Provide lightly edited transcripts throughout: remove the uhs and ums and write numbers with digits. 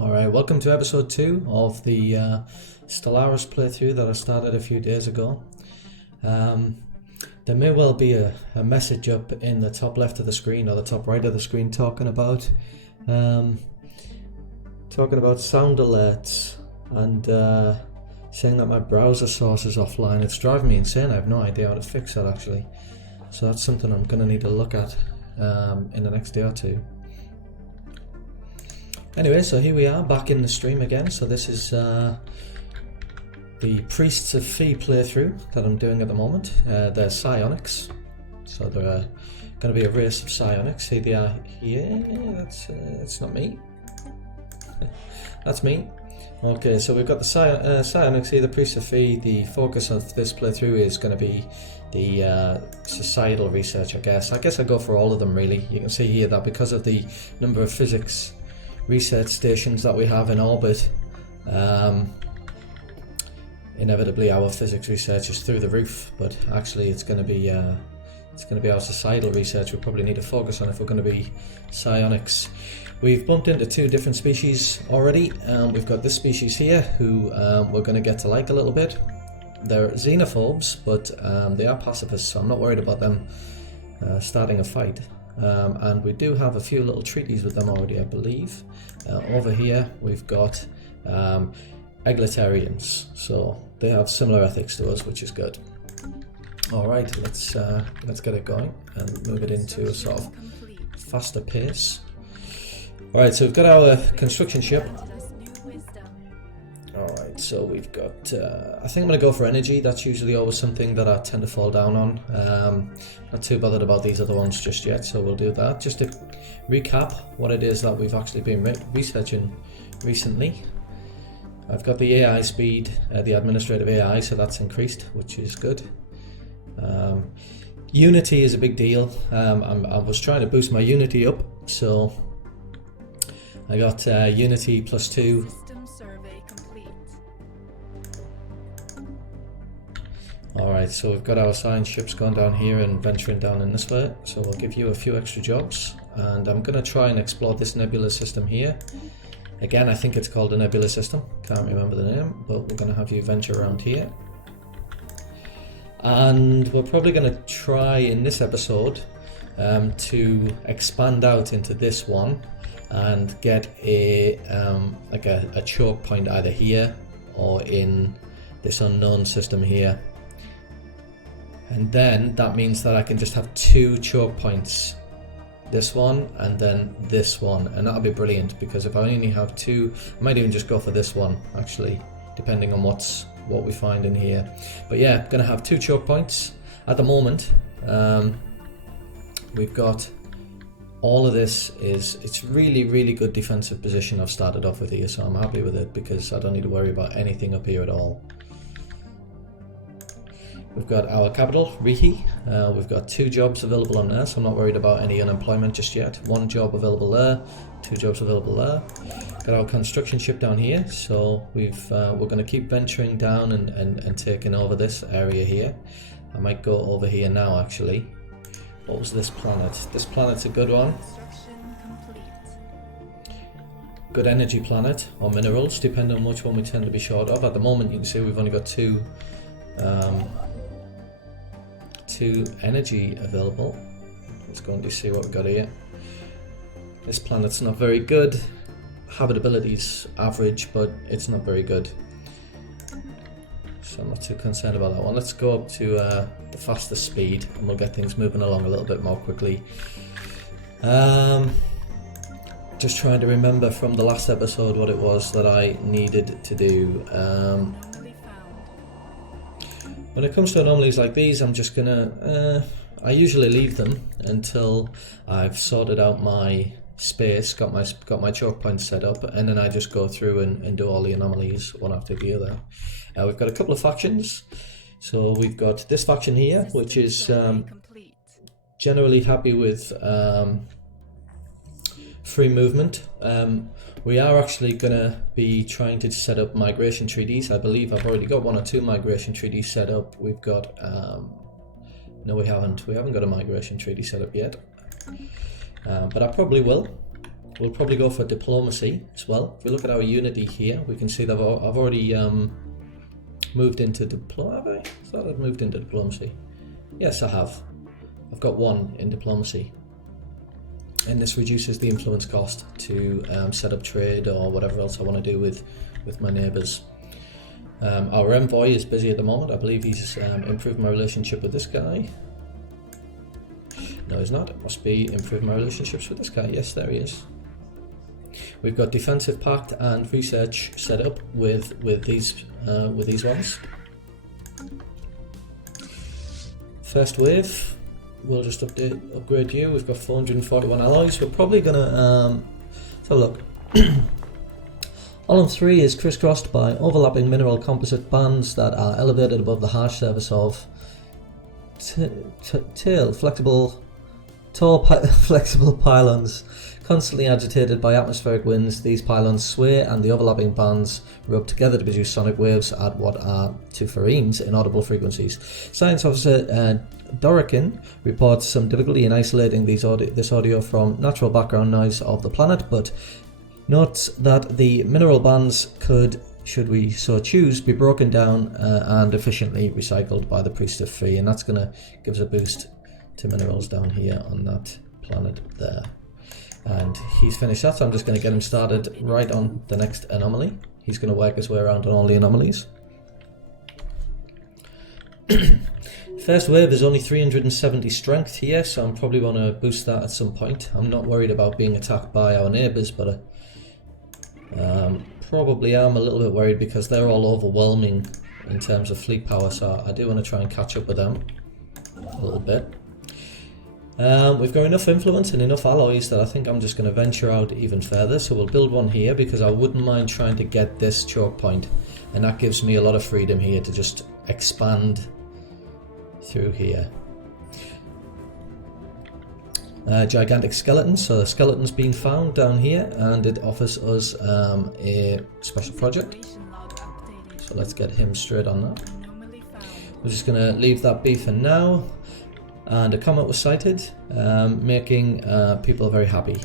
Alright, welcome to episode 2 of the Stellaris playthrough that I started a few days ago. There may well be a message up in the top left of the screen or the top right of the screen talking about sound alerts and saying that my browser source is offline. It's driving me insane. I have no idea how to fix that actually. So that's something I'm going to need to look at in the next day or two. Anyway, so here we are back in the stream again. So this is the Priests of Fee playthrough that I'm doing at the moment. They're Psionics, so they're going to be a race of Psionics. Here they are here. That's not me. That's me. Okay, so we've got the Psionics here, the Priests of Fee. The focus of this playthrough is going to be the societal research, I guess. I go for all of them really. You can see here that because of the number of physics research stations that we have in orbit, inevitably our physics research is through the roof, but actually it's going to be our societal research we probably need to focus on if we're going to be psionics. We've bumped into two different species already. We've got this species here who we're going to get to like a little bit. They're xenophobes, but they are pacifists, so I'm not worried about them starting a fight. And we do have a few little treaties with them already, I believe. Over here we've got egalitarians, so they have similar ethics to us, which is good. Alright, let's get it going and move it into a sort of faster pace. Alright, so we've got our construction ship. Alright, so we've got, I think I'm going to go for energy. That's usually always something that I tend to fall down on. Not too bothered about these other ones just yet, so we'll do that. Just to recap what it is that we've actually been researching recently. I've got the AI speed, the administrative AI, so that's increased, which is good. Unity is a big deal. I was trying to boost my Unity up, so I got Unity +2. Alright, so we've got our science ships going down here and venturing down in this way, so we'll give you a few extra jobs, and I'm going to try and explore this nebula system here. Again, I think it's called a nebula system, can't remember the name, but we're going to have you venture around here. And we're probably going to try in this episode to expand out into this one and get a like a choke point either here or in this unknown system here. And then that means that I can just have two choke points, this one and then this one, and that'll be brilliant, because if I only have two, I might even just go for this one actually, depending on what we find in here. But yeah, gonna have two choke points at the moment. We've got all of this it's really good defensive position I've started off with here, so I'm happy with it because I don't need to worry about anything up here at all. We've got our capital, Rihi. We've got two jobs available on there, so I'm not worried about any unemployment just yet. One job available there, two jobs available there. Got our construction ship down here, so we're going to keep venturing down and taking over this area here. I might go over here now actually. What was this planet? This planet's a good one. Good energy planet, or minerals, depending on which one we tend to be short of. At the moment you can see we've only got two energy available. Let's go and see what we've got here. This planet's not very good. Habitability's average, but it's not very good, so I'm not too concerned about that one. Let's go up to the fastest speed and we'll get things moving along a little bit more quickly. Just trying to remember from the last episode what it was that I needed to do. When it comes to anomalies like these, I'm just gonna, I usually leave them until I've sorted out my space, got my choke points set up, and then I just go through and do all the anomalies one after the other. We've got a couple of factions. So we've got this faction here, which is generally happy with free movement. We are actually going to be trying to set up migration treaties. I believe I've already got one or two migration treaties set up. We've got no, we haven't got a migration treaty set up yet, but I probably will. we'll probably go for diplomacy as well. If we look at our unity here, we can see that I've already moved into diplomacy. Have I? I thought I'd moved into diplomacy. Yes, I have. I've got 1 in diplomacy. And this reduces the influence cost to set up trade or whatever else I want to do with my neighbours. Our envoy is busy at the moment. I believe he's improved my relationship with this guy. No, he's not. It must be improved my relationships with this guy. Yes, there he is. We've got defensive pact and research set up with these ones. First wave, we'll just upgrade you. We've got 441 alloys. We're probably gonna let's have a look. Column 3 is crisscrossed by overlapping mineral composite bands that are elevated above the harsh surface of flexible pylons. Constantly agitated by atmospheric winds, these pylons sway and the overlapping bands rub together to produce sonic waves at what are, to Fareens, inaudible frequencies. Science Officer Dorikin reports some difficulty in isolating this audio from natural background noise of the planet, but notes that the mineral bands could, should we so choose, be broken down and efficiently recycled by the Priest of Free, and that's going to give us a boost to minerals down here on that planet there. And he's finished that, so I'm just going to get him started right on the next anomaly. He's going to work his way around on all the anomalies. First wave is only 370 strength here, so I'm probably going to boost that at some point. I'm not worried about being attacked by our neighbours, but probably am a little bit worried because they're all overwhelming in terms of fleet power, so I do want to try and catch up with them a little bit. We've got enough influence and enough alloys that I think I'm just going to venture out even further, so we'll build one here because I wouldn't mind trying to get this choke point, and that gives me a lot of freedom here to just expand through here. Gigantic skeleton, so the skeleton's been found down here and it offers us a special project, so let's get him straight on that. We're just going to leave that be for now. And a comet was sighted, making people very happy.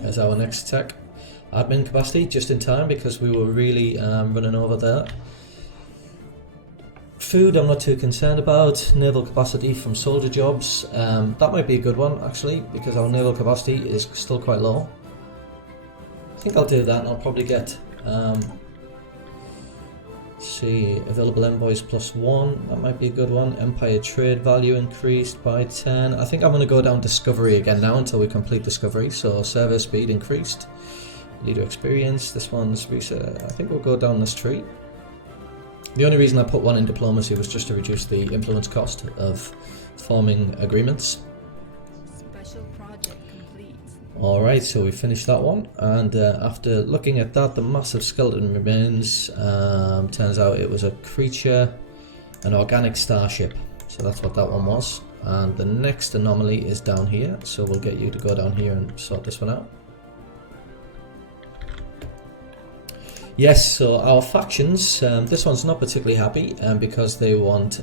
There's our next tech. Admin capacity, just in time because we were really running over there. Food I'm not too concerned about. Naval capacity from soldier jobs. That might be a good one actually because our naval capacity is still quite low. I think I'll do that and I'll probably get... see, available envoys +1, that might be a good one. Empire trade value increased by 10. I think I'm going to go down discovery again now until we complete discovery. So server speed increased, leader experience, this one's research. I think we'll go down this tree. The only reason I put 1 in diplomacy was just to reduce the influence cost of forming agreements. Alright, so we finished that one, and after looking at that, the massive skeleton remains. Turns out it was a creature, an organic starship, so that's what that one was. And the next anomaly is down here, so we'll get you to go down here and sort this one out. Yes, so our factions, this one's not particularly happy because they want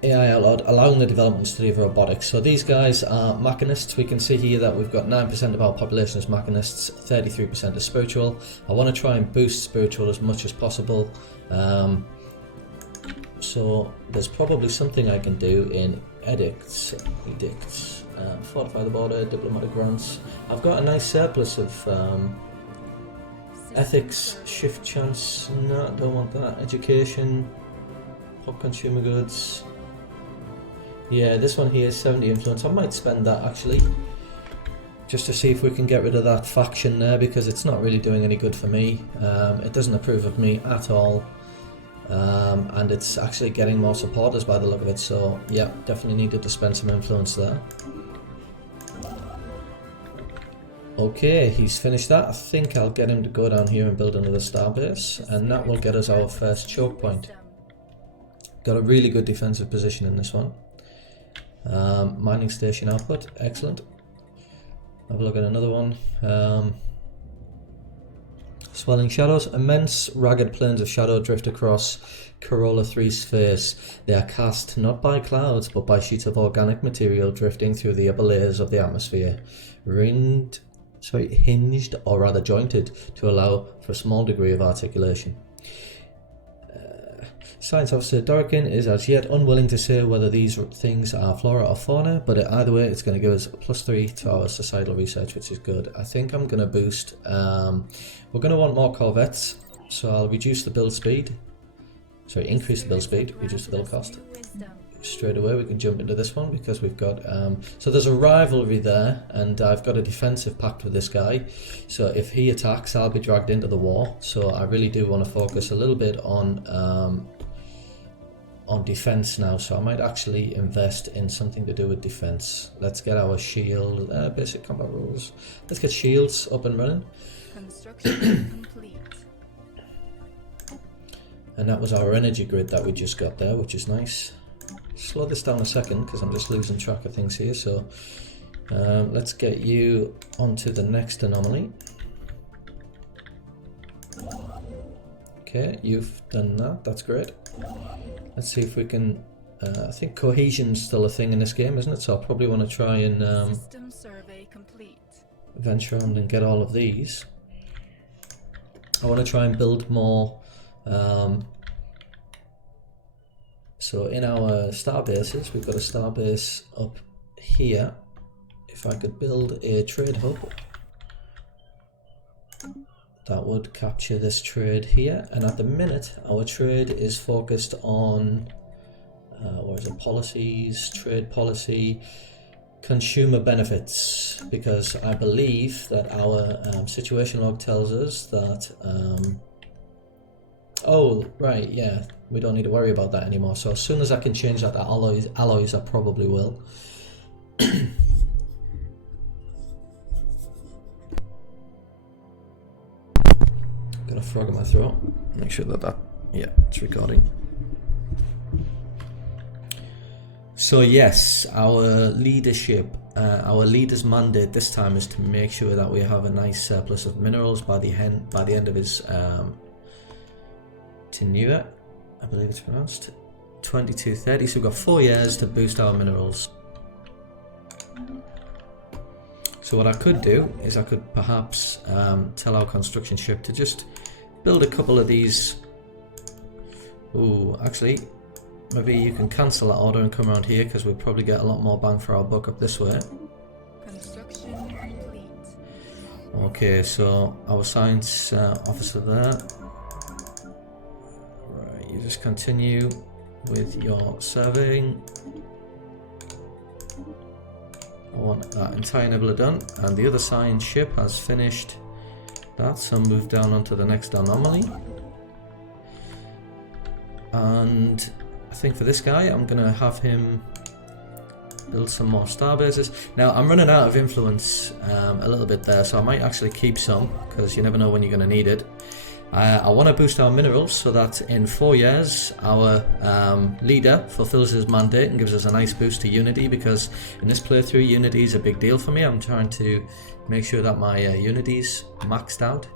AI allowing the development and study of robotics. So these guys are mechanists. We can see here that we've got 9% of our population as mechanists, 33% as spiritual. I want to try and boost spiritual as much as possible. So there's probably something I can do in edicts, fortify the border, diplomatic grants. I've got a nice surplus of ethics, shift chance, no, I don't want that. Education, pop consumer goods. Yeah, this one here is 70 influence. I might spend that actually, just to see if we can get rid of that faction there, because it's not really doing any good for me. It doesn't approve of me at all, and it's actually getting more supporters by the look of it. So yeah, definitely needed to spend some influence there. Okay, he's finished that. I think I'll get him to go down here and build another starbase, and that will get us our first choke point. Got a really good defensive position in this one. Mining station output, excellent. Have a look at another one. Swelling shadows. Immense ragged planes of shadow drift across Corolla 3's face. They are cast not by clouds but by sheets of organic material drifting through the upper layers of the atmosphere, hinged or rather jointed to allow for a small degree of articulation. Science Officer Dorikin is as yet unwilling to say whether these things are flora or fauna, but either way it's going to give us +3 to our societal research, which is good. I think I'm going to boost, we're going to want more corvettes, so I'll reduce the build speed, increase the build speed, reduce the build cost. Straight away we can jump into this one because we've got, so there's a rivalry there, and I've got a defensive pact with this guy, so if he attacks I'll be dragged into the war, so I really do want to focus a little bit on defense now, so I might actually invest in something to do with defense. Let's get our shield, basic combat rules. Let's get shields up and running. Construction complete. And that was our energy grid that we just got there, which is nice. Slow this down a second because I'm just losing track of things here, so let's get you onto the next anomaly. Okay, you've done that, that's great. Let's see if we can, I think cohesion's still a thing in this game, isn't it? So I'll probably want to try and System survey complete. venture around and get all of these. I want to try and build more, so in our star bases, we've got a star base up here. If I could build a trade hub, that would capture this trade here, and at the minute our trade is focused on where is it, policies, trade policy, consumer benefits, because I believe that our situation log tells us that oh right, yeah, we don't need to worry about that anymore, so as soon as I can change that to alloys I probably will. Got a frog in my throat. Make sure that yeah, it's recording. So yes, our leadership, our leader's mandate this time is to make sure that we have a nice surplus of minerals by the end of his tenure, I believe it's pronounced, 2230. So we've got 4 years to boost our minerals. So what I could do is I could perhaps tell our construction ship to just build a couple of these. Ooh, actually, maybe you can cancel that order and come around here because we'll probably get a lot more bang for our buck up this way. Construction complete. Okay, so our science officer there. Right, you just continue with your surveying. I want that entire nibbler done, and the other science ship has finished that, so move down onto the next anomaly. And I think for this guy I'm gonna have him build some more star bases. Now I'm running out of influence a little bit there, so I might actually keep some because you never know when you're gonna need it. I want to boost our minerals so that in 4 years our leader fulfills his mandate and gives us a nice boost to Unity, because in this playthrough Unity is a big deal for me. I'm trying to make sure that my Unity's maxed out.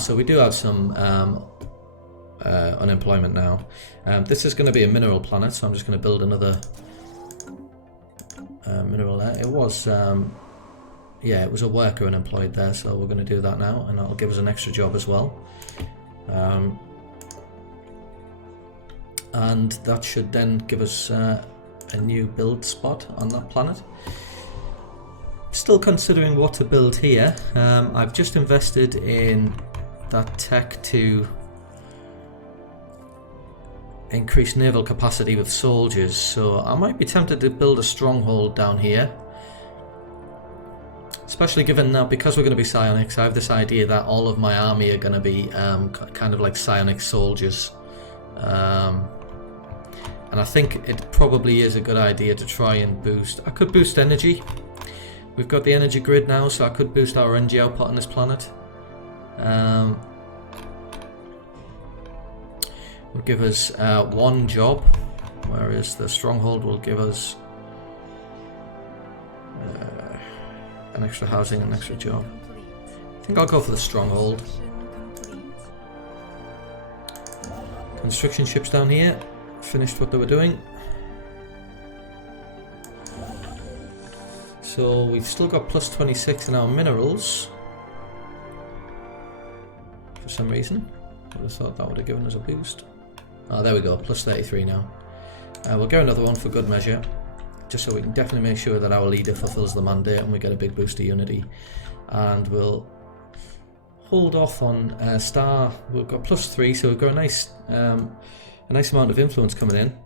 So we do have some unemployment now. This is going to be a mineral planet, so I'm just going to build another mineral there. It was yeah, it was a worker unemployed there, so we're going to do that now, and that'll give us an extra job as well. And that should then give us a new build spot on that planet. Still considering what to build here. I've just invested in that tech to increase naval capacity with soldiers, so I might be tempted to build a stronghold down here. Especially given that, because we're going to be psionics, I have this idea that all of my army are going to be kind of like psionic soldiers. And I think it probably is a good idea to try and boost. I could boost energy. We've got the energy grid now, so I could boost our energy output on this planet. Will give us 1 job, whereas the stronghold will give us an extra housing and an extra job. I think I'll go for the stronghold. Construction ships down here finished what they were doing. So we've still got plus 26 in our minerals. For some reason. I would have thought that would have given us a boost. Oh, there we go, plus 33 now. We'll get another one for good measure, just so we can definitely make sure that our leader fulfills the mandate and we get a big boost of unity. And we'll hold off on star. We've got plus 3, so we've got a nice amount of influence coming in.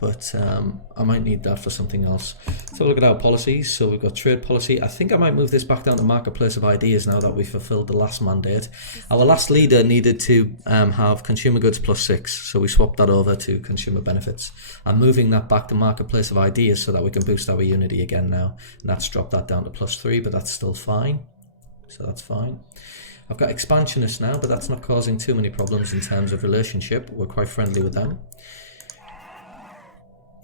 But I might need that for something else. Let's have a look at our policies. So we've got trade policy. I think I might move this back down to marketplace of ideas now that we've fulfilled the last mandate. Our last leader needed to have consumer goods plus 6, so we swapped that over to consumer benefits. I'm moving that back to marketplace of ideas so that we can boost our unity again now. And that's dropped that down to plus 3, but that's still fine. So that's fine. I've got expansionists now, but that's not causing too many problems in terms of relationship. We're quite friendly with them.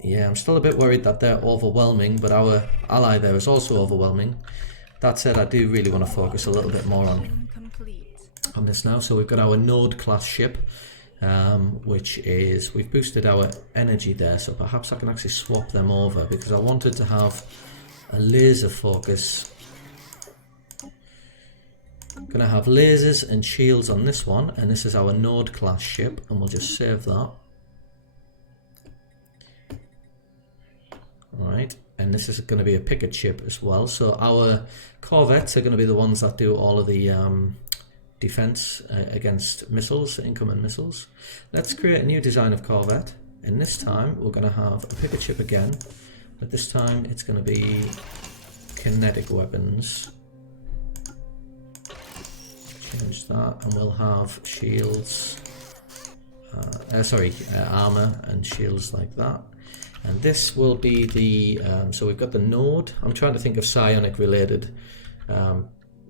Yeah, I'm still a bit worried that they're overwhelming, but our ally there is also overwhelming. That said, I do really want to focus a little bit more on this now. So we've got our node class ship, which is, we've boosted our energy there, so perhaps I can actually swap them over, because I wanted to have a laser focus. I'm going to have lasers and shields on this one, and this is our node class ship, and we'll just save that. Alright, and this is going to be a picket ship as well. So our corvettes are going to be the ones that do all of the defense against missiles, incoming missiles. Let's create a new design of corvette, and this time we're going to have a picket ship again, but this time it's going to be kinetic weapons. Change that, and we'll have shields, armor and shields like that. And this will be the, so we've got the node. I'm trying to think of psionic related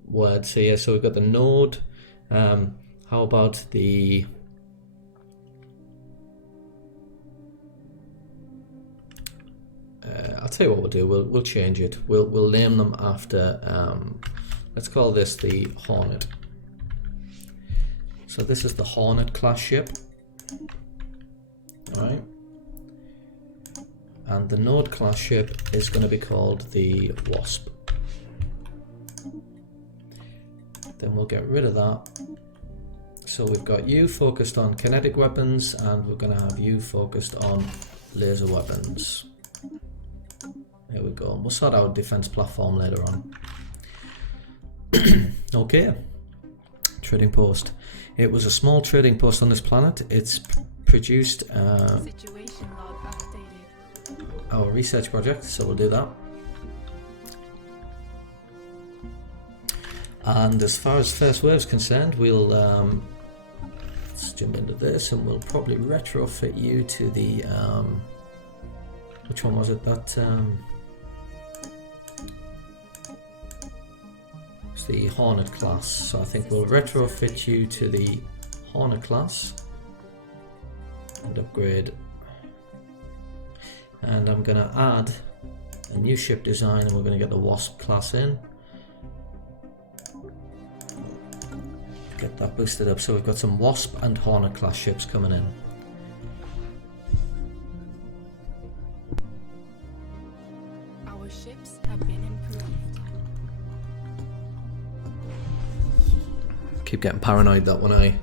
words here. So we've got the node. How about the, I'll tell you what we'll do. We'll change it. We'll name them after, let's call this the Hornet. So this is the Hornet class ship. All right. And the node class ship is going to be called the Wasp. Then we'll get rid of that. So we've got you focused on kinetic weapons, and we're going to have you focused on laser weapons. There we go. We'll sort out defense platform later on. Okay. Trading post. It was a small trading post on this planet. It's produced Situation log updated. Our research project, so we'll do that. And as far as first wave is concerned, we'll let's jump into this, and we'll probably retrofit you to the which one was it that it's the Hornet class. So I think we'll retrofit you to the Hornet class and upgrade. And I'm going to add a new ship design, and we're going to get the Wasp class in. Get that boosted up. So we've got some Wasp and Hornet class ships coming in. Our ships have been improved. Keep getting paranoid that when I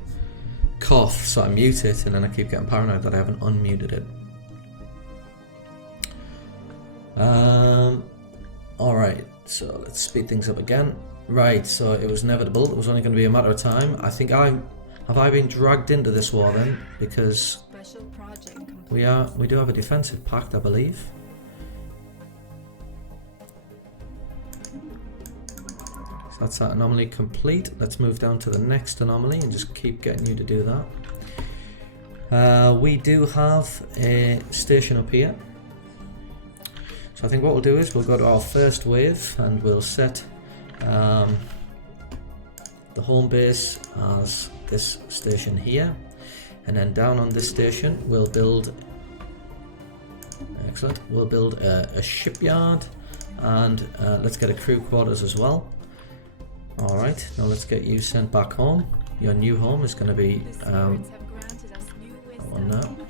cough, so I mute it, and then I keep getting paranoid that I haven't unmuted it. Alright, so let's speed things up again. Right, so it was inevitable. It was only going to be a matter of time. I think I been dragged into this war then, because Special project complete. we do have a defensive pact, I believe. So that's that anomaly complete. Let's move down to the next anomaly and just keep getting you to do that. We do have a station up here. So I think what we'll do is we'll go to our first wave, and we'll set the home base as this station here, and then down on this station we'll build, excellent, we'll build a shipyard, and let's get a crew quarters as well. Alright, now let's get you sent back home. your new home is going to be The spirits have granted us new on wisdom. there.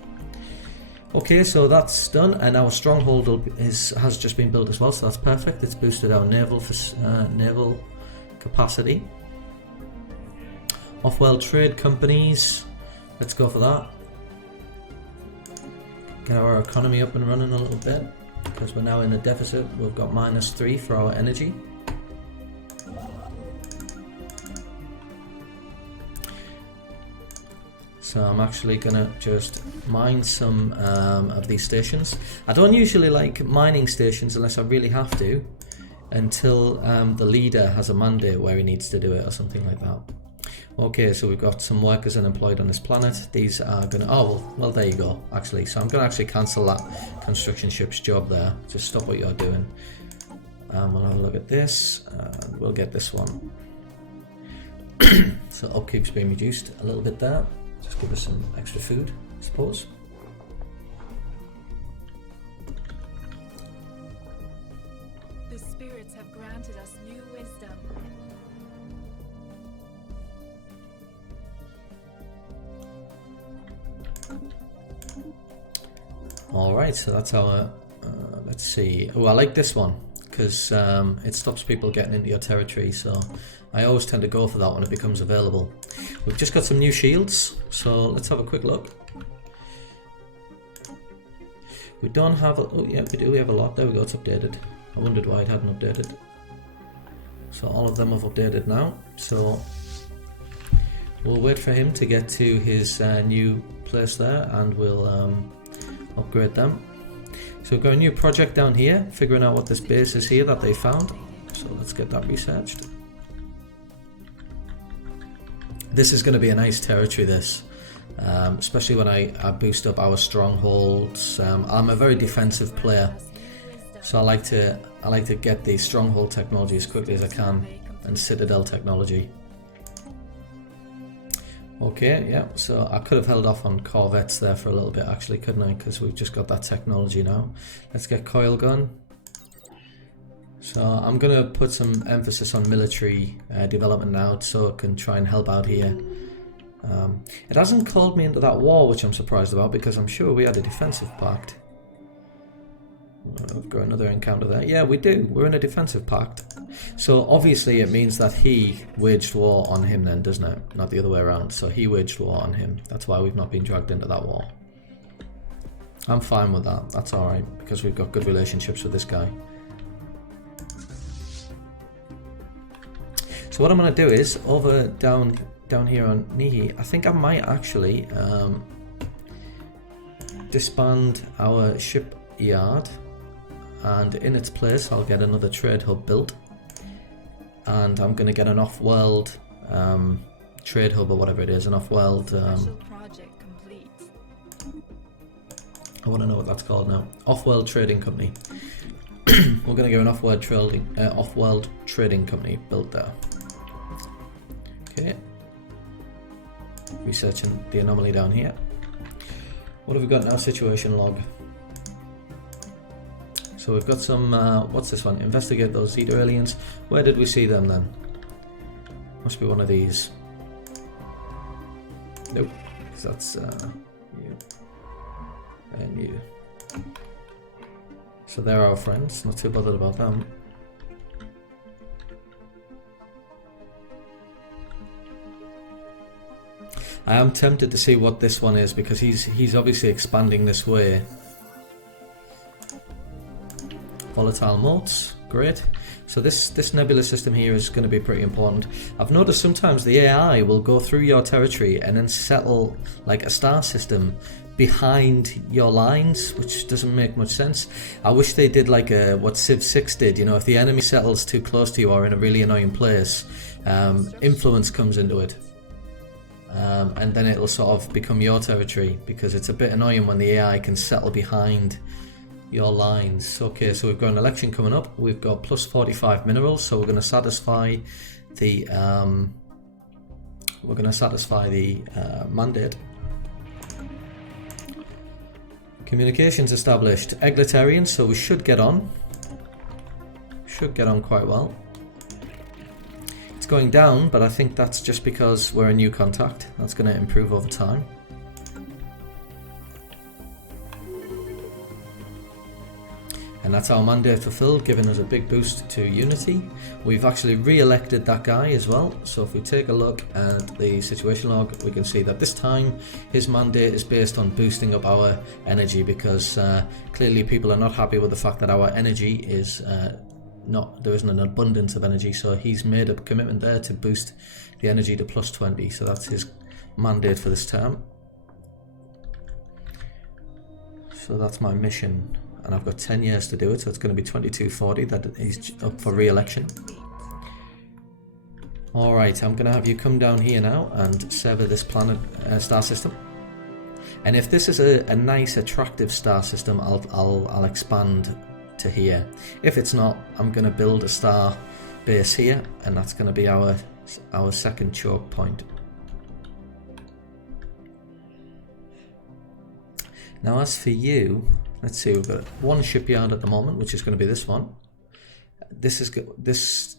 Okay, so that's done, and our stronghold has just been built as well, so that's perfect. It's boosted our naval capacity. Off-world trade companies, let's go for that. Get our economy up and running a little bit, because we're now in a deficit. We've got -3 for our energy. So I'm actually gonna just mine some of these stations. I don't usually like mining stations unless I really have to, until the leader has a mandate where he needs to do it or something like that. Okay, so we've got some workers unemployed on this planet. These are gonna, oh well there you go actually. So I'm gonna actually cancel that construction ship's job there. Just stop what you're doing. We'll have a look at this and we'll get this one. So upkeep's been reduced a little bit there. Just give us some extra food, I suppose. The spirits have granted us new wisdom. Alright, so that's our, let's see. Oh, I like this one, because it stops people getting into your territory, so I always tend to go for that when it becomes available. We've just got some new shields, so let's have a quick look. We don't have, oh yeah, we do, we have a lot. There we go, it's updated. I wondered why it hadn't updated. So all of them have updated now, so we'll wait for him to get to his new place there, and we'll upgrade them. So we've got a new project down here, figuring out what this base is here that they found. So let's get that researched. This is going to be a nice territory, this, especially when I boost up our strongholds. I'm a very defensive player, so I like to get the stronghold technology as quickly as I can, and citadel technology. Okay, yeah, so I could have held off on corvettes there for a little bit actually, couldn't I? Because we've just got that technology now. Let's get coil gun. So I'm going to put some emphasis on military development now, so it can try and help out here. It hasn't called me into that war, which I'm surprised about, because I'm sure we had a defensive pact. I've got another encounter there. Yeah, we do. We're in a defensive pact. So obviously it means that he waged war on him then, doesn't it? Not the other way around. So he waged war on him. That's why we've not been dragged into that war. I'm fine with that. That's alright, because we've got good relationships with this guy. So what I'm going to do is, over down here on Nihi, I think I might actually disband our shipyard, and in its place I'll get another trade hub built, and I'm going to get an off-world trade hub or whatever it is, an off-world Project complete. I want to know what that's called now. Off-world trading company. We're going to get an off-world trading company built there. Okay. Researching the anomaly down here. What have we got now? Situation log. So we've got some, what's this one? Investigate those Zeta aliens. Where did we see them then? Must be one of these. Nope, because that's you and you. So they're our friends, not too bothered about them. I am tempted to see what this one is, because he's obviously expanding this way. Volatile motes, great. So this nebula system here is going to be pretty important. I've noticed sometimes the AI will go through your territory and then settle like a star system behind your lines, which doesn't make much sense. I wish they did like what Civ 6 did, you know, if the enemy settles too close to you or in a really annoying place, influence comes into it. And then it'll sort of become your territory, because it's a bit annoying when the AI can settle behind your lines. Okay, so we've got an election coming up. We've got plus 45 minerals, so we're going to satisfy the mandate. Communications established. Egalitarian, so we should get on. Should get on quite well. It's It's going down, but I think that's just because we're a new contact. That's going to improve over time. And that's our mandate fulfilled, giving us a big boost to Unity. We've actually re-elected that guy as well. So if we take a look at the situation log, we can see that this time his mandate is based on boosting up our energy, because clearly people are not happy with the fact that our energy is there isn't an abundance of energy. So he's made a commitment there to boost the energy to plus 20. So that's his mandate for this term. So that's my mission. And I've got 10 years to do it, so it's going to be 2240 that he's up for re-election. Alright, I'm going to have you come down here now and sever this planet star system. And if this is a nice, attractive star system, I'll expand to here. If it's not, I'm going to build a star base here, and that's going to be our second choke point. Now as for you, let's see, we've got one shipyard at the moment, which is going to be this one. This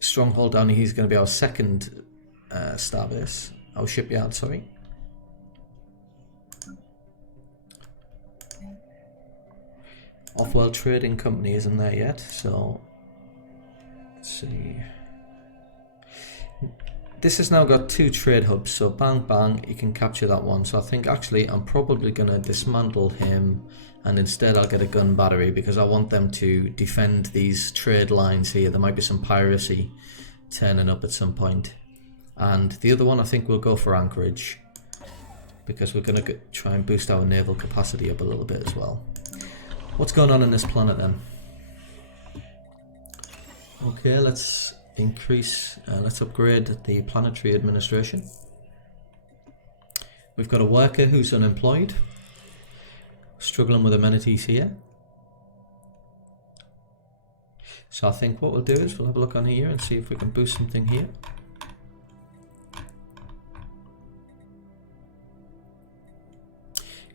stronghold down here is going to be our second starbase, our shipyard, sorry. Off-world trading company isn't there yet, so let's see. This has now got 2 trade hubs, so bang bang, you can capture that one. So I think actually I'm probably going to dismantle him, and instead I'll get a gun battery, because I want them to defend these trade lines here. There might be some piracy turning up at some point. And the other one I think we'll go for anchorage, because we're going to try and boost our naval capacity up a little bit as well. What's going on in this planet then? Okay, let's upgrade the planetary administration. We've got a worker who's unemployed, struggling with amenities here. So I think what we'll do is we'll have a look on here and see if we can boost something here.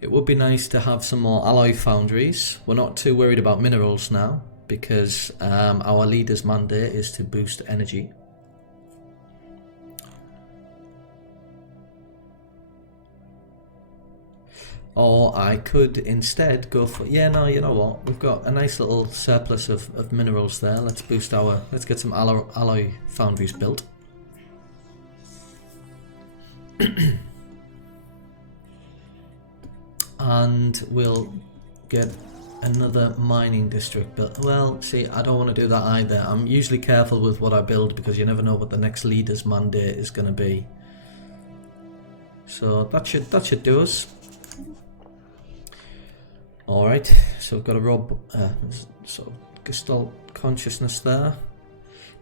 It would be nice to have some more alloy foundries. We're not too worried about minerals now, because our leader's mandate is to boost energy. Or I could instead go for, you know what, we've got a nice little surplus of minerals there. Let's get some alloy foundries built. And we'll get another mining district built. Well, see, I don't want to do that either. I'm usually careful with what I build, because you never know what the next leader's mandate is going to be. So that should do us. Alright, so we've got a sort of Gestalt consciousness there.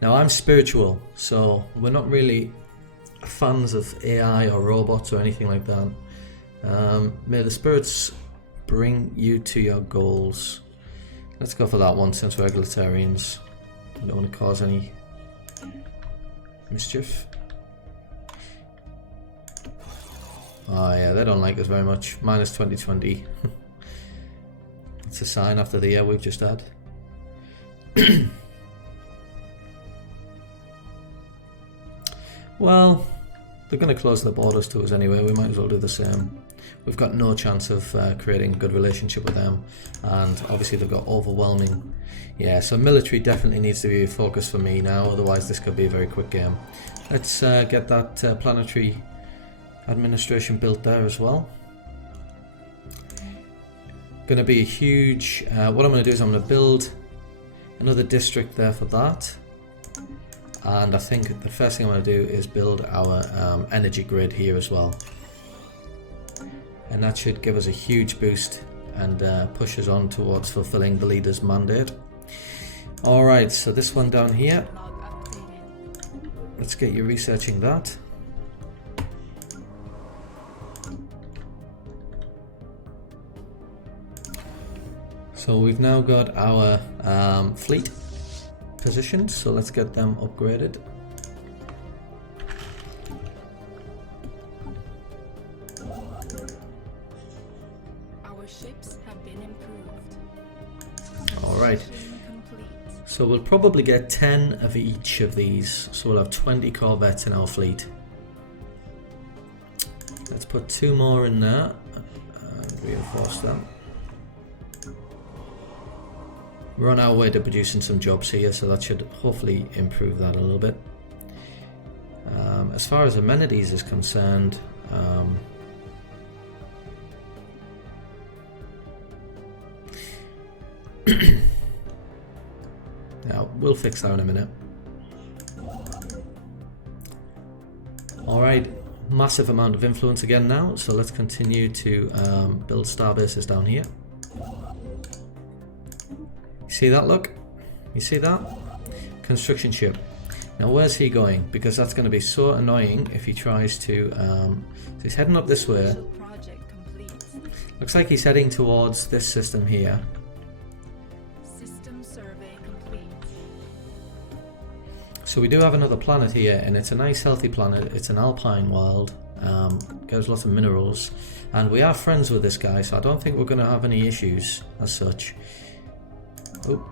Now I'm spiritual, so we're not really fans of AI or robots or anything like that. May the spirits bring you to your goals. Let's go for that one, since we're egalitarians. I don't want to cause any mischief. Oh yeah, they don't like us very much. Minus 2020. It's a sign after the year we've just had. Well, they're going to close the borders to us anyway. We might as well do the same. We've got no chance of creating a good relationship with them, and obviously they've got overwhelming. Yeah, so military definitely needs to be a focus for me now, otherwise this could be a very quick game. Let's get that planetary administration built there as well. Going to be a huge, what I'm going to do is I'm going to build another district there for that, and I think the first thing I'm going to do is build our energy grid here as well, and that should give us a huge boost and push us on towards fulfilling the leader's mandate. Alright, so this one down here, let's get you researching that. So we've now got our fleet positioned, so let's get them upgraded. Our ships have been improved. Alright, So we'll probably get 10 of each of these. So we'll have 20 corvettes in our fleet. Let's put 2 more in there and reinforce them. We're on our way to producing some jobs here, so that should hopefully improve that a little bit. As far as amenities is concerned, now we'll fix that in a minute. Alright, massive amount of influence again now, so let's continue to build star bases down here. You see that, look? You see that? Construction ship. Now where's he going? Because that's going to be so annoying if he tries to... so he's heading up this way. Looks like he's heading towards this system here. System survey complete. So we do have another planet here, and it's a nice healthy planet. It's an alpine world. Gives lots of minerals. And we are friends with this guy, so I don't think we're going to have any issues as such. Oh.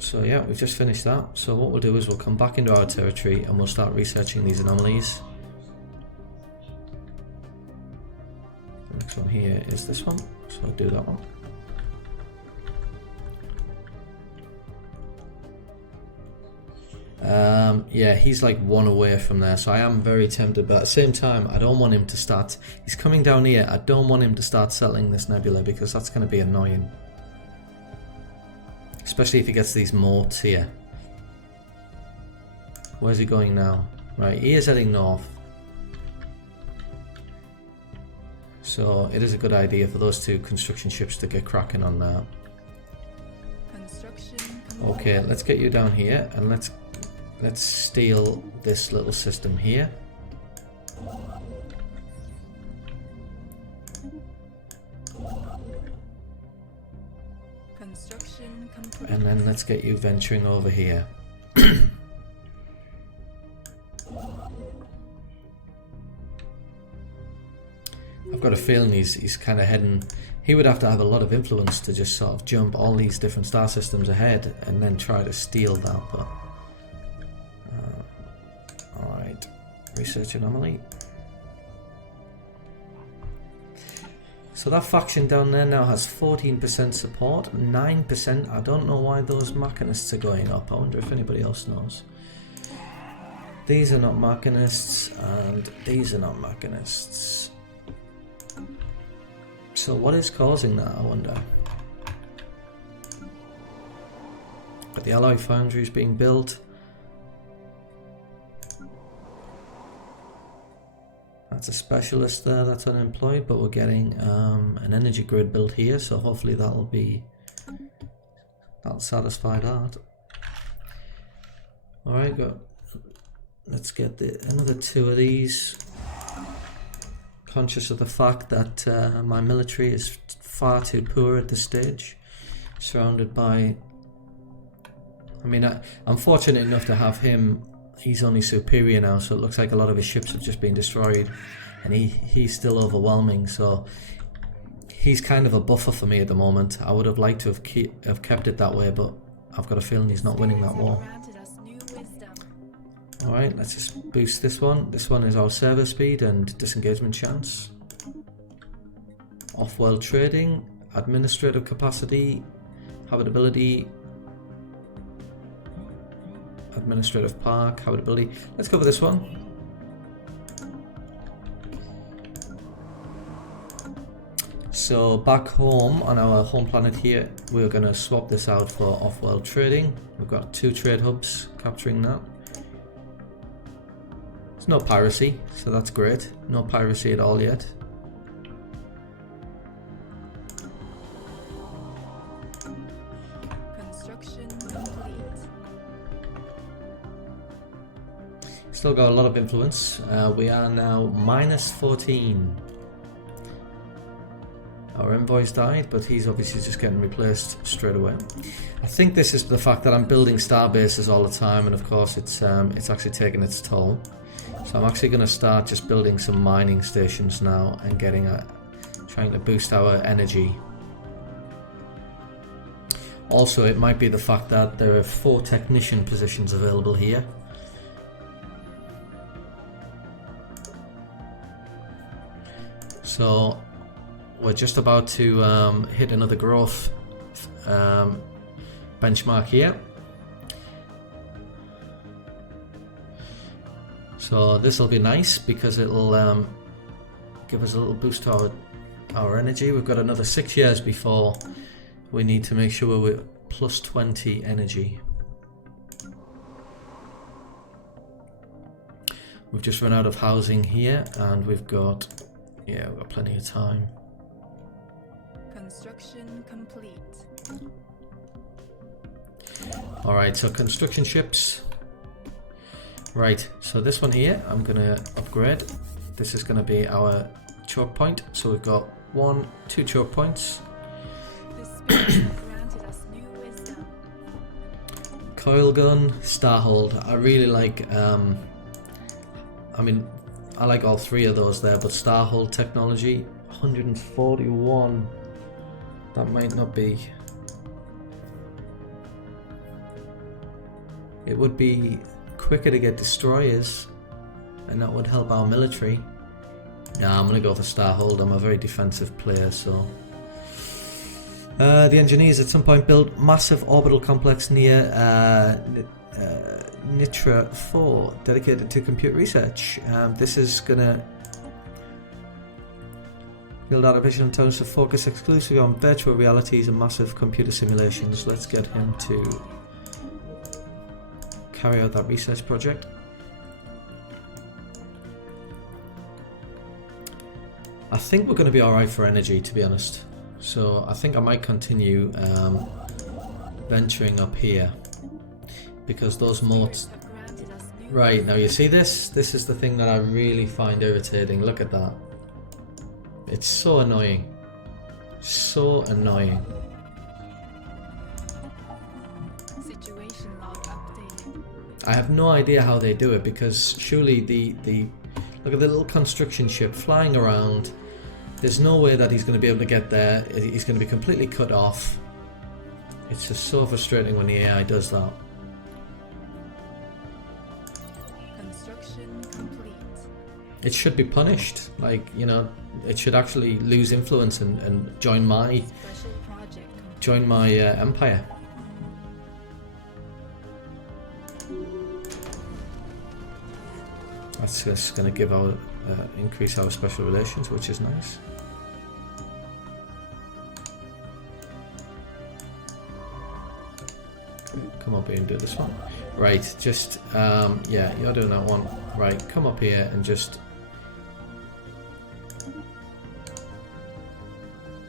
So yeah, we've just finished that. So what we'll do is we'll come back into our territory and we'll start researching these anomalies. The next one here is this one, so I'll do that one. Yeah, he's like 1 away from there, so I am very tempted, but at the same time I don't want him to start... He's coming down here, I don't want him to start settling this nebula because that's going to be annoying. Especially if he gets these moats here. Where's he going now? Right, he is heading north. So it is a good idea for those 2 construction ships to get cracking on that. Okay, let's get you down here and let's steal this little system here. And then let's get you venturing over here. I've got a feeling he's kind of heading... He would have to have a lot of influence to just sort of jump all these different star systems ahead and then try to steal that, but... Alright, research anomaly. So that faction down there now has 14% support, 9%. I don't know why those machinists are going up. I wonder if anybody else knows. These are not machinists, and these are not machinists. So what is causing that, I wonder? But the alloy foundry is being built. That's a specialist there that's unemployed, but we're getting an energy grid built here, so hopefully that'll satisfy that. Alright, go. Let's get another 2 of these. Conscious of the fact that my military is far too poor at this stage, surrounded by... I mean, I'm fortunate enough to have him. He's only superior now, so it looks like a lot of his ships have just been destroyed, and he's still overwhelming, so he's kind of a buffer for me at the moment. I would have liked to have kept it that way, but I've got a feeling he's not winning that war. Alright, let's just boost this one. This one is our server speed and disengagement chance. Off-world trading, administrative capacity, habitability, administrative park, habitability. Let's go for this one. So back home on our home planet here, we're going to swap this out for off-world trading. We've got 2 trade hubs capturing that. There's no piracy, so that's great. No piracy at all yet. Construction complete. Still got a lot of influence. We are now minus 14. Our envoy's died, but he's obviously just getting replaced straight away. I think this is the fact that I'm building star bases all the time, and of course it's actually taking its toll. So I'm actually going to start just building some mining stations now and trying to boost our energy. Also, it might be the fact that there are 4 technician positions available here. So we're just about to hit another growth benchmark here. So this will be nice because it'll give us a little boost to our energy. We've got another 6 years before we need to make sure we're plus 20 energy. We've just run out of housing here, and we've got plenty of time. Construction complete. Alright, so construction ships. Right, so this one here, I'm going to upgrade. This is going to be our choke point. So we've got 2 choke points. The spirits have granted us new wisdom. Coil gun, starhold. I really like, I like all 3 of those there, but starhold technology, 141. That might not be. It would be quicker to get destroyers, and that would help our military. Yeah, I'm gonna go for Starhold. I'm a very defensive player, so. The engineers at some point built massive orbital complex near Nitra 4, dedicated to computer research. This is gonna build artificial intelligence to focus exclusively on virtual realities and massive computer simulations. Let's get him to carry out that research project. I think we're going to be alright for energy, to be honest. So I think I might continue venturing up here, because those moats. Right, now you see this? This is the thing that I really find irritating. Look at that. It's so annoying. So annoying. Situation log updated. I have no idea how they do it, because surely the look at the little construction ship flying around. There's no way that he's going to be able to get there. He's going to be completely cut off. It's just so frustrating when the AI does that. Construction complete. It should be punished. Like, you know, it should actually lose influence and join my Special project complete. empire. That's just going to give our increase our special relations, which is nice. Come up here and do this one. Right, just yeah, you're doing that one. Right, come up here and just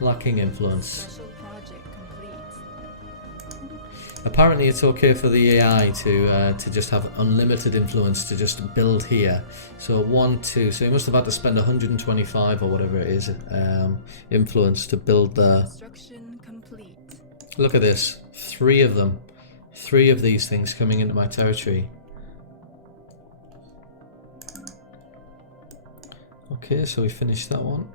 lacking influence. Special project complete. Apparently it's okay for the AI to just have unlimited influence, to just build here. So 1, 2, so you must have had to spend 125 or whatever it is influence to build the. Construction complete. Look at this, 3 of them. 3 of these things coming into my territory. Okay, so we finished that one.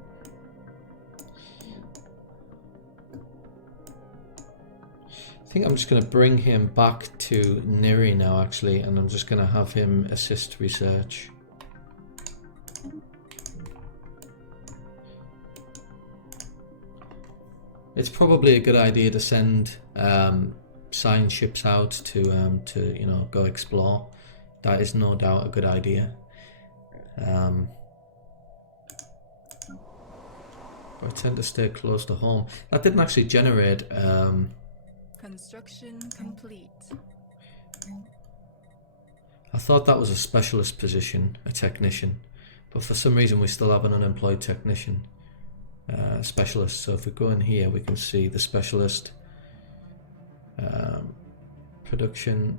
I think I'm just going to bring him back to Neri now, actually, and I'm just going to have him assist research. It's probably a good idea to send science ships out to you know, go explore. That is no doubt a good idea. But I tend to stay close to home. That didn't actually generate. Construction complete. I thought that was a specialist position, a technician, but for some reason we still have an unemployed technician, specialist. So if we go in here, we can see the specialist, production,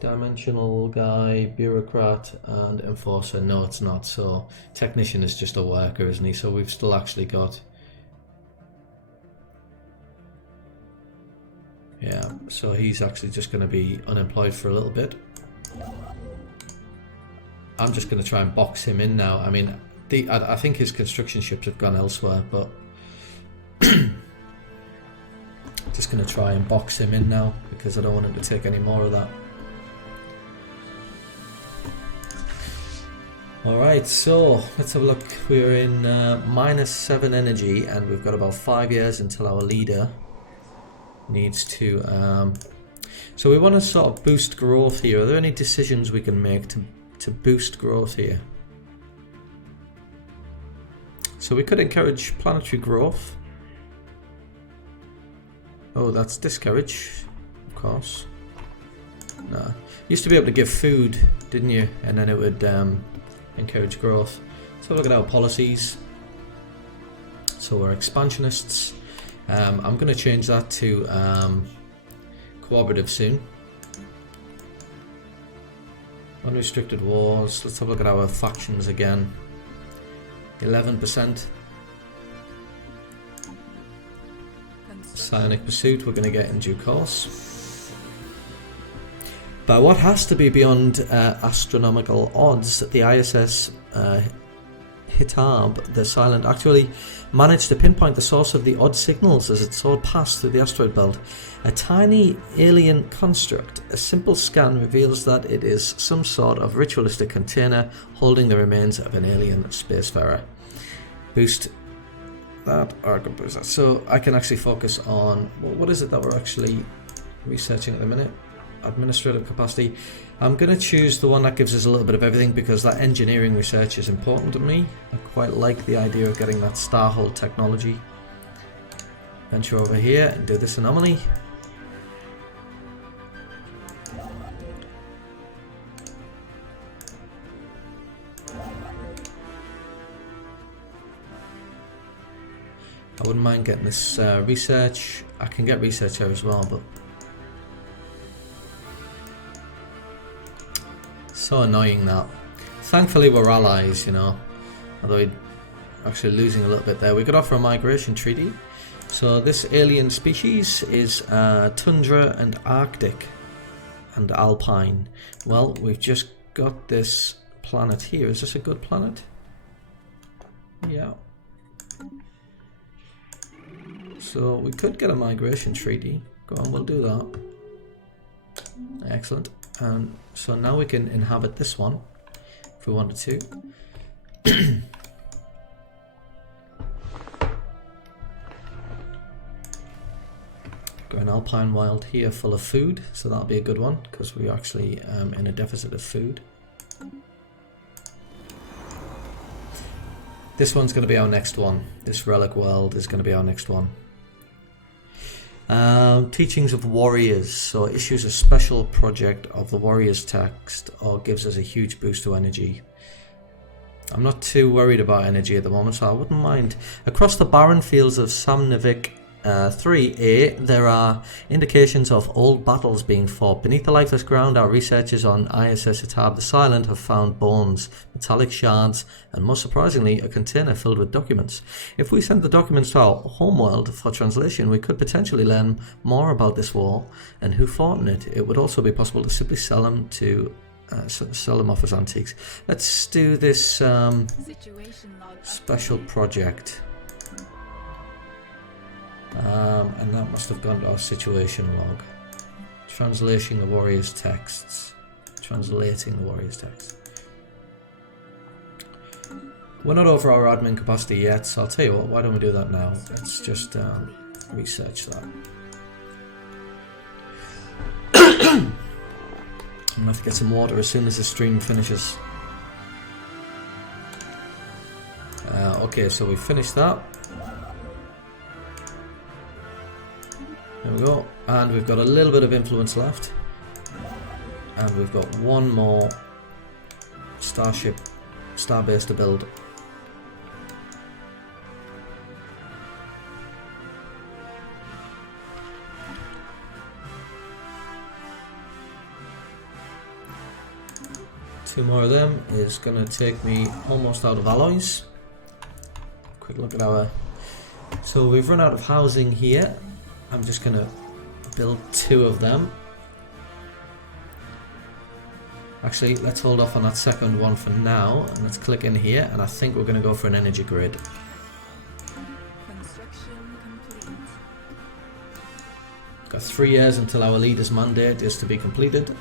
dimensional guy, bureaucrat, and enforcer. No, it's not. So technician is just a worker, isn't he? So we've still actually got. Yeah, so he's actually just going to be unemployed for a little bit. I'm just going to try and box him in now. I mean, I think his construction ships have gone elsewhere, but Just going to try and box him in now because I don't want him to take any more of that. Alright, so let's have a look. We're in -7 energy and we've got about 5 years until our leader needs to... so we want to sort of boost growth here. Are there any decisions we can make to boost growth here? So we could encourage planetary growth. Oh, that's discourage, of course. No. Used to be able to give food, didn't you? And then it would encourage growth. So look at our policies. So we're expansionists. I'm going to change that to cooperative soon. Unrestricted wars. Let's have a look at our factions again. 11%. Psionic pursuit we're going to get in due course. But what has to be beyond astronomical odds, the ISS Hitab, the Silent, actually managed to pinpoint the source of the odd signals as it soared past through the asteroid belt. A tiny alien construct. A simple scan reveals that it is some sort of ritualistic container holding the remains of an alien spacefarer. Boost that, or compose that. So I can actually focus on, well, what is it that we're actually researching at the minute? Administrative capacity. I'm going to choose the one that gives us a little bit of everything because that engineering research is important to me. I quite like the idea of getting that starhold technology. Venture over here and do this anomaly. I wouldn't mind getting this research. I can get research here as well, but so annoying that. Thankfully we're allies, you know, although we're actually losing a little bit there. We could offer a migration treaty. So this alien species is tundra and arctic and alpine. Well, we've just got this planet here. Is this a good planet? Yeah. So we could get a migration treaty. Go on, we'll do that. Excellent. And so now we can inhabit this one if we wanted to. Got an alpine wild here full of food, so that'll be a good one because we're actually in a deficit of food. This one's going to be our next one. This relic world is going to be our next one. Teachings of Warriors. So it issues a special project of the Warriors text or gives us a huge boost to energy. I'm not too worried about energy at the moment, so I wouldn't mind. Across the barren fields of Samnivik 3A, there are indications of old battles being fought. Beneath the lifeless ground, our researchers on ISS Hitab the Silent have found bones, metallic shards, and most surprisingly, a container filled with documents. If we send the documents to our homeworld for translation, we could potentially learn more about this war and who fought in it. It would also be possible to simply sell them off as antiques. Let's do this special project. And that must have gone to our situation log. Translating the warriors' texts. Translating the warriors' texts. We're not over our admin capacity yet, so I'll tell you what, why don't we do that now? Let's just research that. I'm gonna have to get some water as soon as the stream finishes. Okay, so we finished that. There we go, and we've got a little bit of influence left, and we've got one more starbase to build. Two more of them is going to take me almost out of alloys. Quick look at our... So we've run out of housing here. I'm just going to build two of them. Actually, let's hold off on that second one for now, and let's click in here, and I think we're going to go for an energy grid. Construction complete. 3 years until our leader's mandate is to be completed.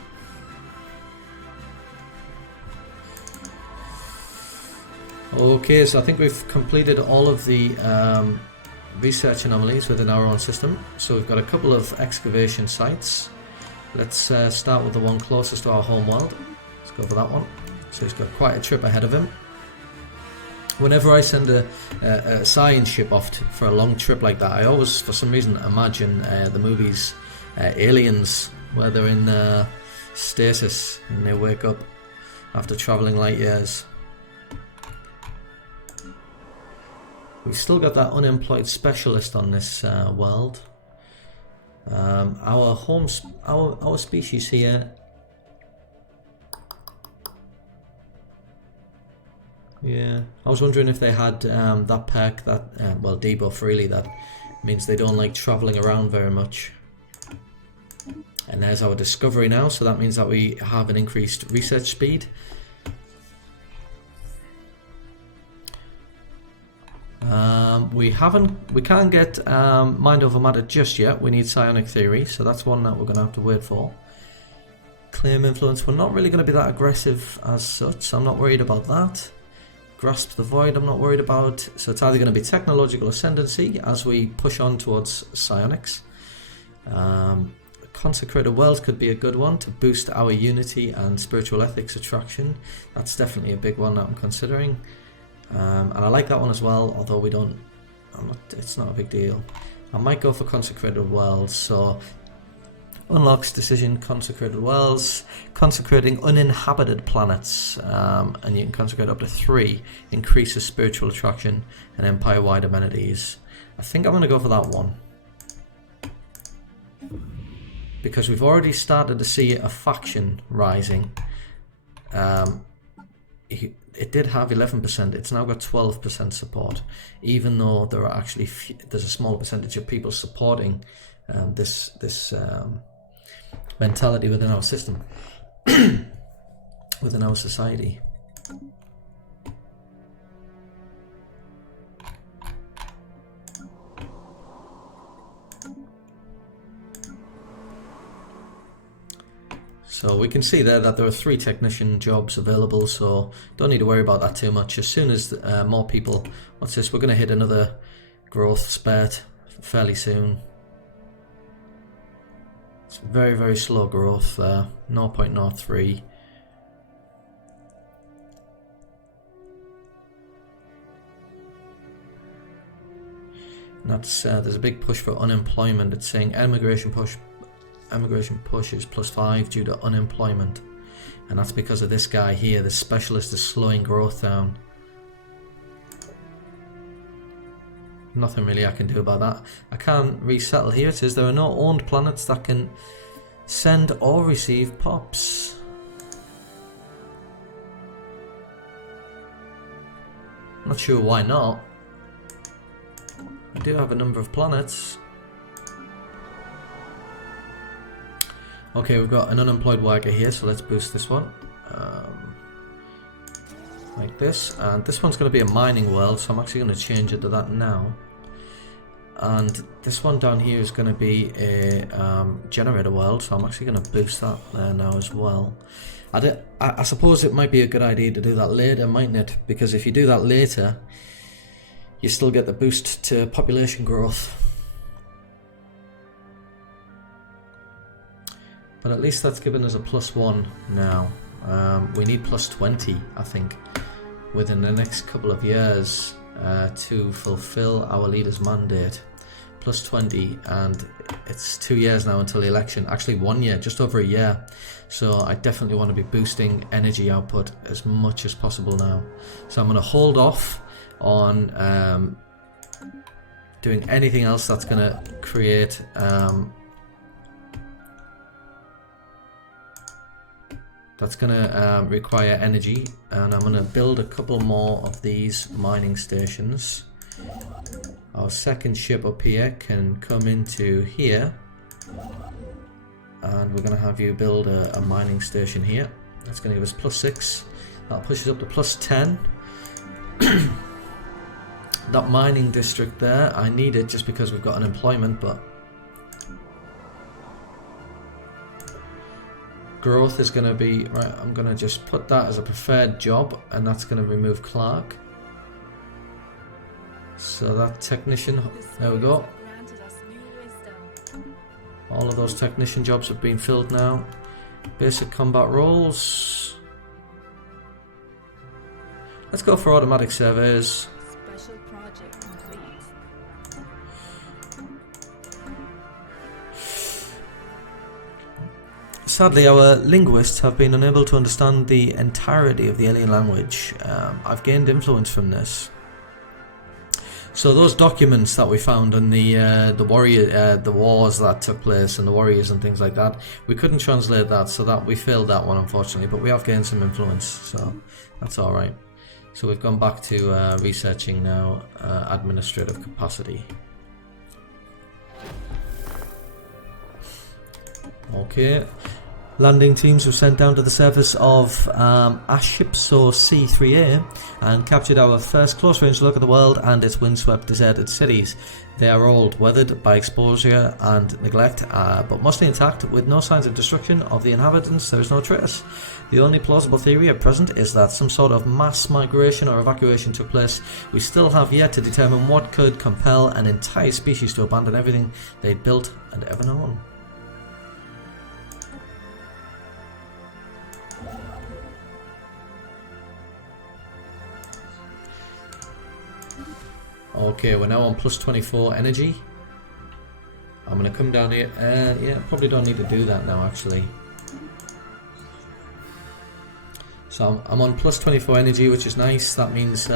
Okay, so I think we've completed all of the research anomalies within our own system. So we've got a couple of excavation sites. Let's start with the one closest to our home world. Let's go for that one. So he's got quite a trip ahead of him. Whenever I send a science ship off for a long trip like that, I always, for some reason, imagine the movies Aliens, where they're in stasis and they wake up after travelling light years. We've still got that unemployed specialist on this world. Our species here. Yeah, I was wondering if they had that perk, that well, debuff really, that means they don't like travelling around very much. And there's our discovery now, so that means that we have an increased research speed. We can't get mind over matter just yet. We need psionic theory, so that's one that we're going to have to wait for. Claim influence, we're not really going to be that aggressive as such, so I'm not worried about that. Grasp the void, I'm not worried about, so it's either going to be technological ascendancy as we push on towards psionics. Consecrated worlds could be a good one to boost our unity and spiritual ethics attraction. That's definitely a big one that I'm considering. And I like that one as well, although it's not a big deal. I might go for consecrated worlds, so unlocks decision consecrated worlds, consecrating uninhabited planets, and you can consecrate up to 3, increases spiritual attraction and empire-wide amenities. I think I'm going to go for that one, because we've already started to see a faction rising. It did have 11%, it's now got 12% support, even though there are actually there's a small percentage of people supporting this mentality within our system, within our society. So we can see there that there are 3 technician jobs available, so don't need to worry about that too much. As soon as more people, what's this, we're going to hit another growth spurt fairly soon. It's very, very slow growth there, 0.03. And that's, there's a big push for unemployment. It's saying immigration push is +5 due to unemployment, and that's because of this guy here. The specialist is slowing growth down. Nothing really I can do about that. I can't resettle here. It says there are no owned planets that can send or receive pops. Not sure why not. I do have a number of planets. Okay, we've got an unemployed worker here, so let's boost this one. Like this. And this one's going to be a mining world, so I'm actually going to change it to that now. And this one down here is going to be a generator world, so I'm actually going to boost that there now as well. I suppose it might be a good idea to do that later, mightn't it? Because if you do that later, you still get the boost to population growth. But at least that's given us a +1 now. We need +20, I think, within the next couple of years to fulfill our leader's mandate. +20, and it's 2 years now until the election. Actually 1 year, just over a year. So I definitely want to be boosting energy output as much as possible now. So I'm going to hold off on doing anything else that's going to create that's going to require energy, and I'm going to build a couple more of these mining stations. Our second ship up here can come into here, and we're going to have you build a mining station here. That's going to give us +6. That pushes up to +10. That mining district there, I need it just because we've got unemployment, but growth is going to be, right, I'm going to just put that as a preferred job, and that's going to remove Clark. So that technician, there we go. All of those technician jobs have been filled now. Basic combat roles. Let's go for automatic surveys. Special project complete. Sadly, our linguists have been unable to understand the entirety of the alien language. I've gained influence from this. So those documents that we found in the wars that took place and the warriors and things like that, we couldn't translate that, so that we failed that one, unfortunately. But we have gained some influence, so that's all right. So we've gone back to researching now administrative capacity. Okay. Landing teams were sent down to the surface of our ship, so C3A, and captured our first close-range look at the world and its windswept, deserted cities. They are old, weathered by exposure and neglect, but mostly intact, with no signs of destruction of the inhabitants. There is no trace. The only plausible theory at present is that some sort of mass migration or evacuation took place. We still have yet to determine what could compel an entire species to abandon everything they'd built and ever known. Okay, we're now on plus 24 energy. I'm going to come down here. Yeah, probably don't need to do that now, actually. So I'm on plus 24 energy, which is nice. That means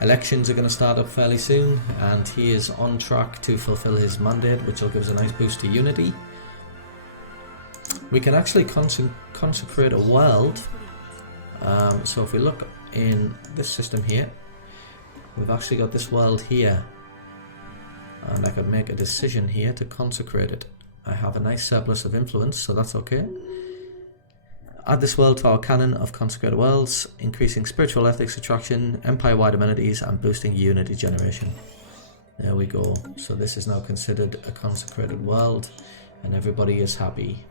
elections are going to start up fairly soon. And he is on track to fulfill his mandate, which will give us a nice boost to unity. We can actually consecrate a world. So if we look in this system here, we've actually got this world here, and I could make a decision here to consecrate it. I have a nice surplus of influence, so that's okay. Add this world to our canon of consecrated worlds, increasing spiritual ethics attraction, empire-wide amenities, and boosting unity generation. There we go. So this is now considered a consecrated world, and everybody is happy.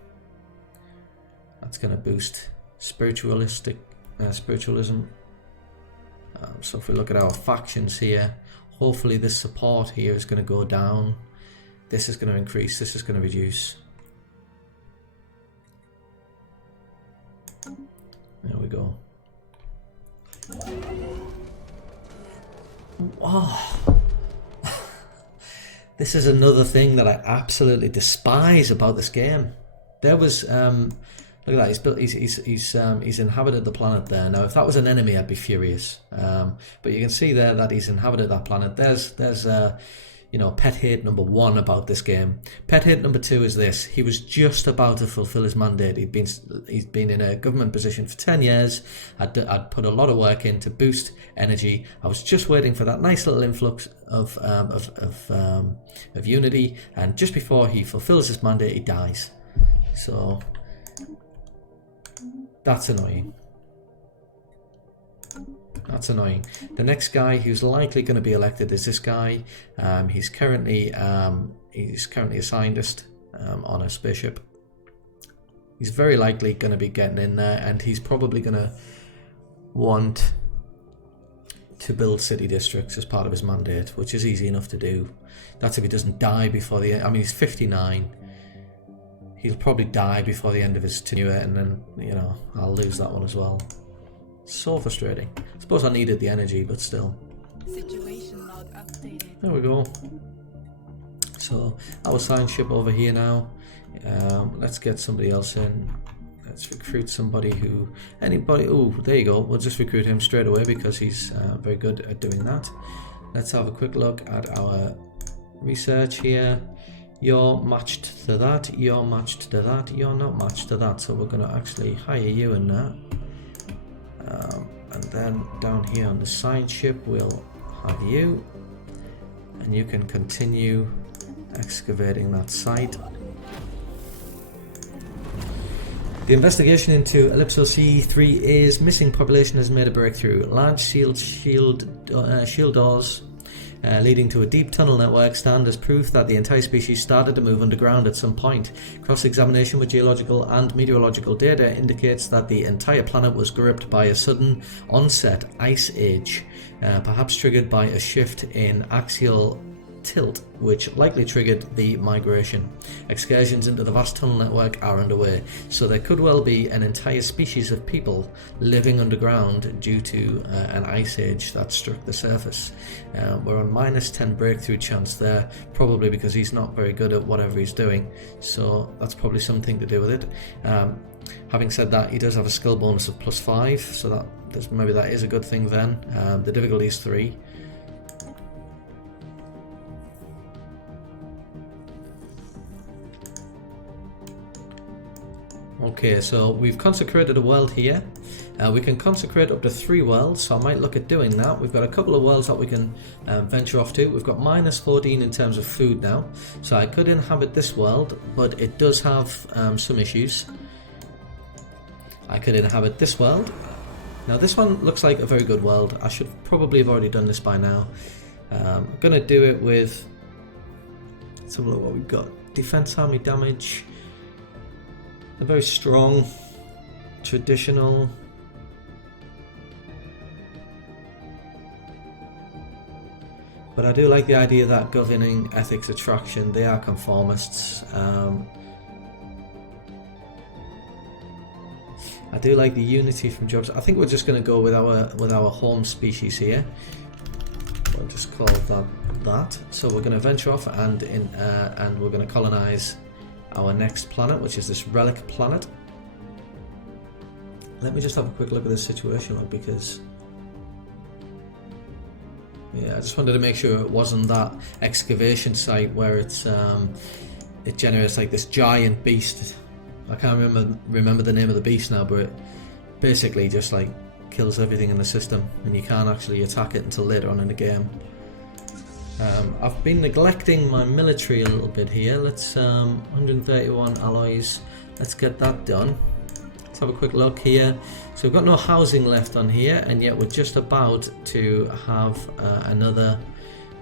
That's going to boost spiritualism. So if we look at our factions here, hopefully this support here is going to go down. This is going to increase, this is going to reduce. There we go. Oh. This is another thing that I absolutely despise about this game. There was look at that, he's built. He's inhabited the planet there. Now, if that was an enemy, I'd be furious. But you can see there that he's inhabited that planet. There's you know, pet hate number 1 about this game. Pet hate number 2 is this: he was just about to fulfill his mandate. He's been in a government position for 10 years. I'd put a lot of work in to boost energy. I was just waiting for that nice little influx of unity, and just before he fulfills his mandate, he dies. So that's annoying. That's annoying. The next guy who's likely going to be elected is this guy. He's currently a scientist on a spaceship. He's very likely going to be getting in there, and he's probably going to want to build city districts as part of his mandate, which is easy enough to do. That's if he doesn't die before the end. I mean, he's 59. He'll probably die before the end of his tenure, and then, you know, I'll lose that one as well. So frustrating. I suppose I needed the energy, but still. Situation log updated. There we go. So our science ship over here now. Let's get somebody else in. Let's recruit somebody who... Anybody... Oh, there you go. We'll just recruit him straight away because he's very good at doing that. Let's have a quick look at our research here. You're matched to that, you're matched to that, you're not matched to that, so we're going to actually hire you in there. And then down here on the science ship we'll have you, and you can continue excavating that site. The investigation into Ellipso C3A's missing population has made a breakthrough. Large sealed shield doors leading to a deep tunnel network stand as proof that the entire species started to move underground at some point. Cross-examination with geological and meteorological data indicates that the entire planet was gripped by a sudden onset ice age, perhaps triggered by a shift in axial tilt, which likely triggered the migration. Excursions into the vast tunnel network are underway, so there could well be an entire species of people living underground due to an ice age that struck the surface. We're on -10 breakthrough chance there, probably because he's not very good at whatever he's doing, so that's probably something to do with it. Having said that, he does have a skill bonus of +5, so maybe that is a good thing then. The difficulty is 3. Okay, so we've consecrated a world here. We can consecrate up to 3 worlds, so I might look at doing that. We've got a couple of worlds that we can venture off to. We've got -14 in terms of food now, so I could inhabit this world, but it does have some issues. I could inhabit this world. Now this one looks like a very good world. I should probably have already done this by now. I'm going to do it with... Let's have a look what we've got. Defense, army damage... They're very strong, traditional. But I do like the idea that governing ethics attraction, they are conformists. I do like the unity from jobs. I think we're just going to go with our home species here. We'll just call that. So we're going to venture off and we're going to colonize our next planet, which is this relic planet. Let me just have a quick look at this situation, because yeah, I just wanted to make sure it wasn't that excavation site where it generates like this giant beast. I can't remember the name of the beast now, but it basically just like kills everything in the system, and you can't actually attack it until later on in the game. I've been neglecting my military a little bit here. Let's 131 alloys. Let's get that done. Let's have a quick look here. So we've got no housing left on here, and yet we're just about to have another.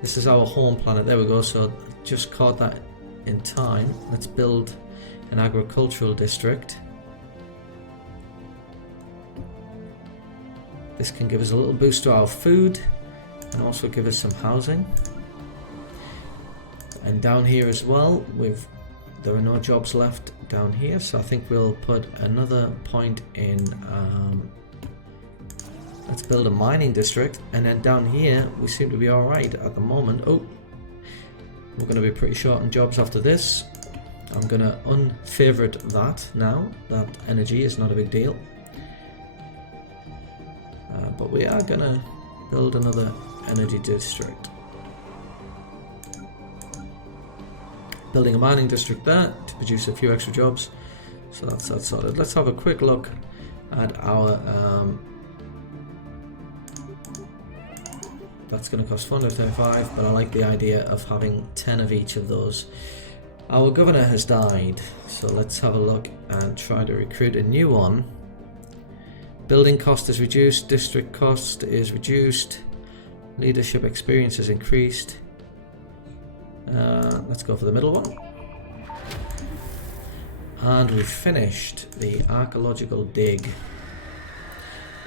This is our home planet. There we go. So just caught that in time. Let's build an agricultural district. This can give us a little boost to our food and also give us some housing. And down here as well, there are no jobs left down here, so I think we'll put another point in. Let's build a mining district, and then down here we seem to be all right at the moment. Oh, we're going to be pretty short on jobs after this. I'm going to unfavorite that now. That energy is not a big deal, but we are going to build another energy district. Building a mining district there to produce a few extra jobs, so that's that sorted. Let's have a quick look at our that's going to cost 435, but I like the idea of having 10 of each of those. Our governor has died, so let's have a look and try to recruit a new one. Building cost is reduced, district cost is reduced, leadership experience is increased. Let's go for the middle one. And we've finished the archaeological dig.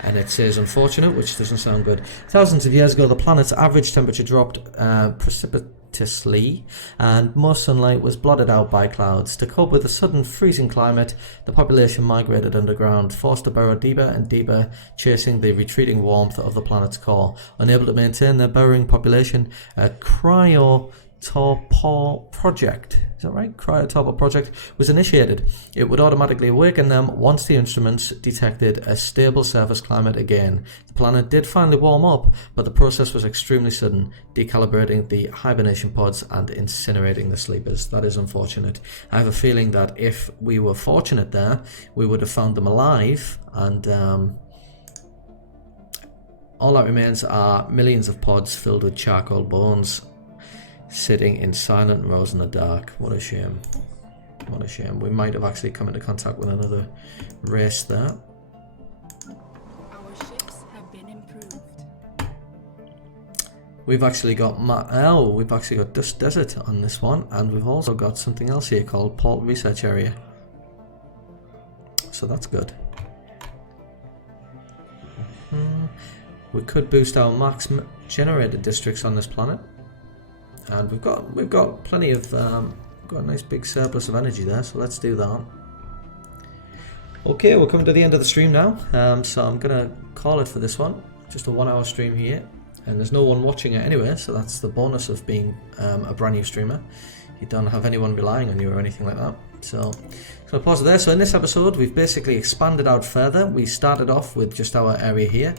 And it says unfortunate, which doesn't sound good. Thousands of years ago, the planet's average temperature dropped precipitously, and most sunlight was blotted out by clouds. To cope with the sudden freezing climate, the population migrated underground, forced to burrow deeper and deeper, chasing the retreating warmth of the planet's core. Unable to maintain their burrowing population, a Cryotorpor project, is that right? Cryotorpor project was initiated. It would automatically awaken them once the instruments detected a stable surface climate again. The planet did finally warm up, but the process was extremely sudden, decalibrating the hibernation pods and incinerating the sleepers. That is unfortunate. I have a feeling that if we were fortunate there, we would have found them alive, and all that remains are millions of pods filled with charcoal bones, sitting in silent rows in the dark. What a shame. What a shame. We might have actually come into contact with another race there. Our ships have been improved. we've actually got we've actually got Dust Desert on this one, and we've also got something else here called Port Research Area. So that's good. We could boost our max generated districts on this planet, and we've got plenty of got a nice big surplus of energy there. So let's do that. Okay, we're coming to the end of the stream now, so I'm gonna call it for this one. Just a 1 hour stream here, and there's no one watching it anyway, so that's the bonus of being a brand new streamer. You don't have anyone relying on you or anything like that. So I'll pause it there. So in this episode, we've basically expanded out further. We started off with just our area here,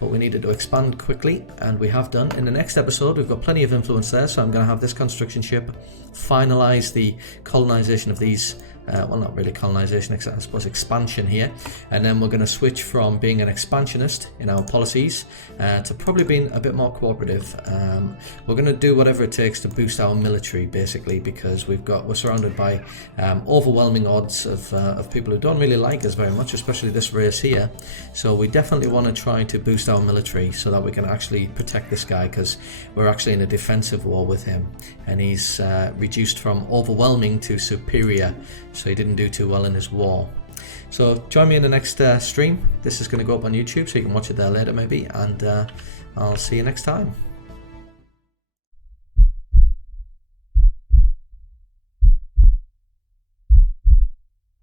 but we needed to expand quickly, and we have done. In the next episode, we've got plenty of influence there, so I'm going to have this construction ship finalize the colonization of these, well, not really colonization, except I suppose expansion here, and then we're going to switch from being an expansionist in our policies to probably being a bit more cooperative. We're going to do whatever it takes to boost our military, basically, because we're surrounded by overwhelming odds of people who don't really like us very much, especially this race here. So we definitely want to try to boost our military so that we can actually protect this guy, because we're actually in a defensive war with him, and he's reduced from overwhelming to superior, so he didn't do too well in his war. So join me in the next stream. This is going to go up on YouTube, so you can watch it there later maybe, and I'll see you next time.